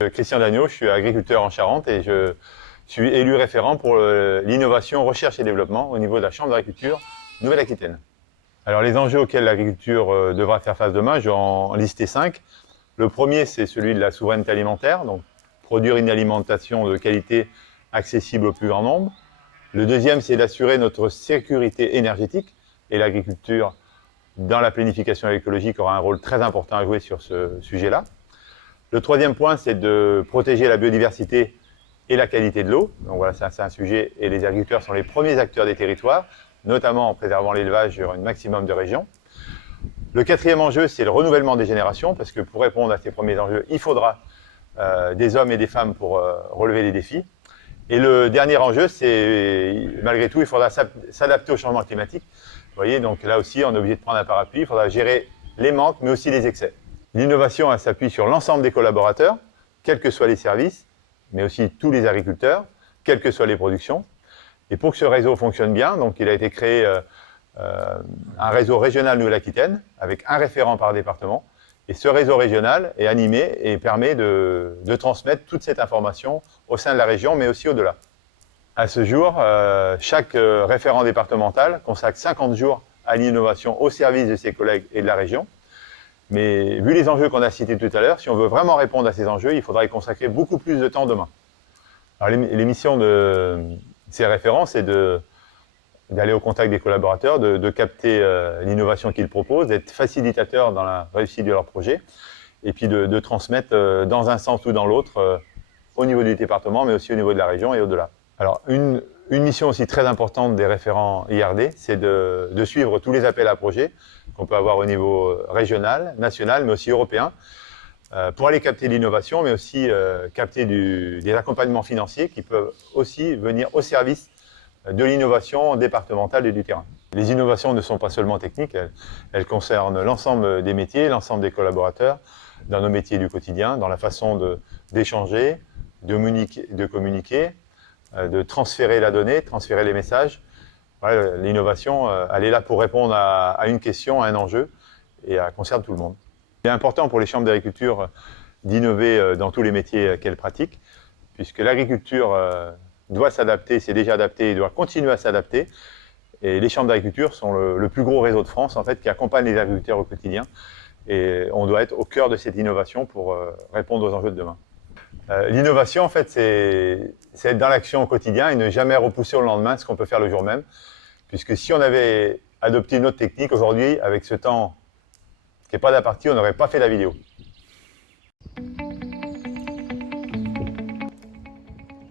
Christian Dagneau, je suis agriculteur en Charente et je suis élu référent pour l'innovation, recherche et développement au niveau de la Chambre d'agriculture Nouvelle-Aquitaine. Alors les enjeux auxquels l'agriculture devra faire face demain, je vais en lister 5. Le premier, c'est celui de la souveraineté alimentaire, donc produire une alimentation de qualité accessible au plus grand nombre. Le deuxième, c'est d'assurer notre sécurité énergétique et l'agriculture, dans la planification écologique, aura un rôle très important à jouer sur ce sujet-là. Le troisième point, c'est de protéger la biodiversité et la qualité de l'eau. Donc voilà, c'est un sujet, et les agriculteurs sont les premiers acteurs des territoires, notamment en préservant l'élevage sur un maximum de régions. Le quatrième enjeu, c'est le renouvellement des générations, parce que pour répondre à ces premiers enjeux, il faudra des hommes et des femmes pour relever les défis. Et le dernier enjeu, c'est, malgré tout, il faudra s'adapter au changement climatique. Vous voyez, donc là aussi, on est obligé de prendre un parapluie, il faudra gérer les manques, mais aussi les excès. L'innovation, elle s'appuie sur l'ensemble des collaborateurs, quels que soient les services, mais aussi tous les agriculteurs, quelles que soient les productions. Et pour que ce réseau fonctionne bien, donc il a été créé un réseau régional Nouvelle-Aquitaine, avec un référent par département. Et ce réseau régional est animé et permet de transmettre toute cette information au sein de la région, mais aussi au-delà. À ce jour, chaque référent départemental consacre 50 jours à l'innovation au service de ses collègues et de la région. Mais vu les enjeux qu'on a cités tout à l'heure, si on veut vraiment répondre à ces enjeux, il faudra y consacrer beaucoup plus de temps demain. Alors les missions de ces référents, c'est d'aller au contact des collaborateurs, de capter l'innovation qu'ils proposent, d'être facilitateurs dans la réussite de leur projet, et puis de transmettre dans un sens ou dans l'autre, au niveau du département, mais aussi au niveau de la région et au-delà. Alors une mission aussi très importante des référents IRD, c'est de suivre tous les appels à projets qu'on peut avoir au niveau régional, national, mais aussi européen, pour aller capter l'innovation, mais aussi capter des accompagnements financiers qui peuvent aussi venir au service de l'innovation départementale et du terrain. Les innovations ne sont pas seulement techniques, elles concernent l'ensemble des métiers, l'ensemble des collaborateurs, dans nos métiers du quotidien, dans la façon d'échanger, de communiquer, de transférer la donnée, transférer les messages. Voilà, l'innovation, elle est là pour répondre à une question, à un enjeu, et elle concerne tout le monde. Il est important pour les chambres d'agriculture d'innover dans tous les métiers qu'elles pratiquent, puisque l'agriculture doit s'adapter, c'est déjà adapté, et doit continuer à s'adapter. Et les chambres d'agriculture sont le plus gros réseau de France, en fait, qui accompagne les agriculteurs au quotidien. Et on doit être au cœur de cette innovation pour répondre aux enjeux de demain. L'innovation, en fait, c'est être dans l'action au quotidien et ne jamais repousser au lendemain ce qu'on peut faire le jour même. Puisque si on avait adopté une autre technique aujourd'hui, avec ce temps qui n'est pas d'imparti, on n'aurait pas fait la vidéo.